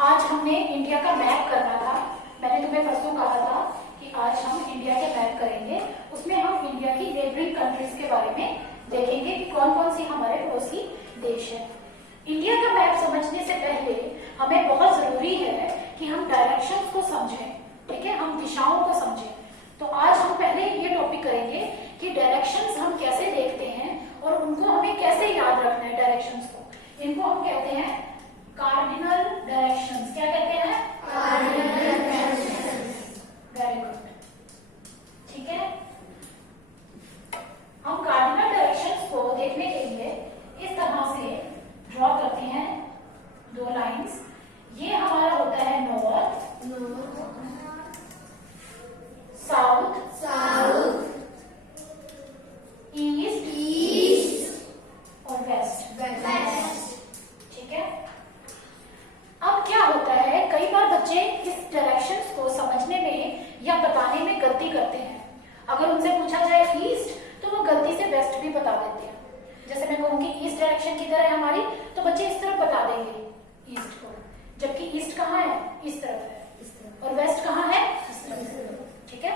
आज हमने इंडिया का मैप करना था। मैंने तुम्हें परसों कहा था कि आज हम इंडिया के मैप करेंगे। उसमें हम इंडिया की नेबरिंग कंट्रीज के बारे में देखेंगे कि कौन कौन सी हमारे पड़ोसी देश है। इंडिया का मैप समझने से पहले हमें बहुत जरूरी है कि हम डायरेक्शंस को समझें, ठीक है, हम दिशाओं को समझें। तो आज हम पहले ये टॉपिक करेंगे कि डायरेक्शंस हम कैसे देखते हैं और उनको हमें कैसे याद रखना है। डायरेक्शंस को इनको हम कहते हैं कार्डिनल डायरेक्शंस। क्या कहते हैं? Cardinal directions. वेरी गुड, ठीक है। हम कार्डिनल डायरेक्शंस को देखने के लिए इस तरह से ड्रॉ करते हैं दो लाइंस। ये हमारा होता है नॉर्थ, साउथ, ईस्ट और वेस्ट। ठीक है। अब क्या होता है, कई बार बच्चे इस डायरेक्शंस को समझने में या बताने में गलती करते हैं। अगर उनसे पूछा जाए ईस्ट तो वो गलती से वेस्ट भी बता देते हैं। जैसे मैं कहूंगी ईस्ट डायरेक्शन किधर है हमारी, तो बच्चे इस तरफ बता देंगे ईस्ट को, जबकि ईस्ट कहाँ है? इस तरफ है। और वेस्ट कहाँ है? इस तरफ। ठीक है।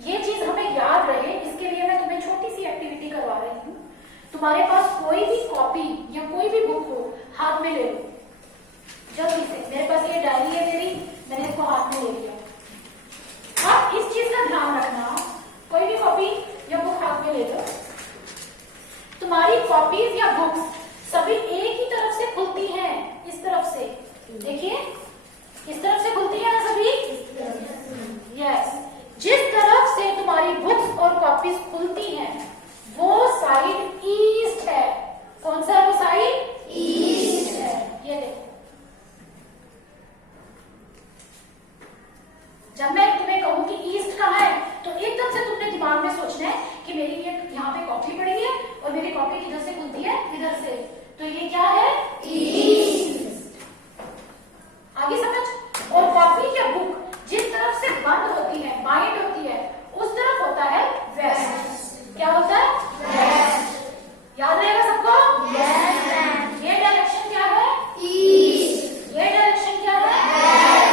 ये चीज हमें याद रहे, इसके लिए मैं तुम्हें छोटी सी एक्टिविटी करवा रही हूँ। तुम्हारे पास कोई भी कॉपी या कोई भी बुक हो, हाथ में ले लो जल्दी से। मेरे पास ये डायरी है मेरी, मैंने इसको हाथ में ले लिया। अब इस चीज का ध्यान रखना, कोई भी कॉपी या बुक हाथ में ले लो। तुम्हारी कॉपीज या बुक्स सभी एक ही तरफ से खुलती हैं, इस तरफ से। देखिए, इस तरफ से खुलती है ना सभी? यस। जिस तरफ से तुम्हारी बुक्स और कॉपीज खुलती हैं वो साइड ईस्ट है। कौन सा है वो साइड? ईस्ट है। ये देखो, जब मैं तुम्हें कहूं कि ईस्ट कहाँ है तो एकदम से तुमने दिमाग में सोचना है कि मेरी ये यहाँ पे कॉपी पड़ी है और मेरी कॉपी किधर से खुलती है? इधर से। तो ये क्या है? ईस्ट। आगे समझ। और कॉपी या बुक जिस तरफ से बंद होती है, बाइंड होती है, उस तरफ होता है वेस्ट। क्या होता है? वेस्ट। याद रहेगा सबको? यस। ये डायरेक्शन क्या है? ईस्ट। ये डायरेक्शन क्या है?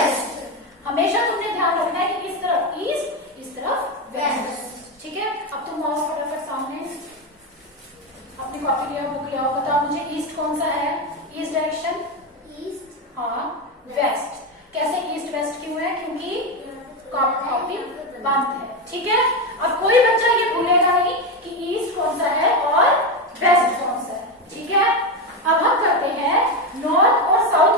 वेस्ट। हमेशा तुमने ध्यान रखना है कि इस तरफ ईस्ट, इस तरफ वेस्ट। ठीक है। अब तुम आओ फटाफट सामने, अपनी कॉपी लिया, बुक लिया, बताओ मुझे ईस्ट कौन सा है? East direction? ईस्ट। हाँ, वेस्ट। कैसे ईस्ट वेस्ट क्यों है? क्योंकि कॉपी बंद है। ठीक है। अब कोई बच्चा ये भूलेगा नहीं कि ईस्ट कौन सा है और वेस्ट कौन सा है। ठीक है। अब हम करते हैं नॉर्थ और साउथ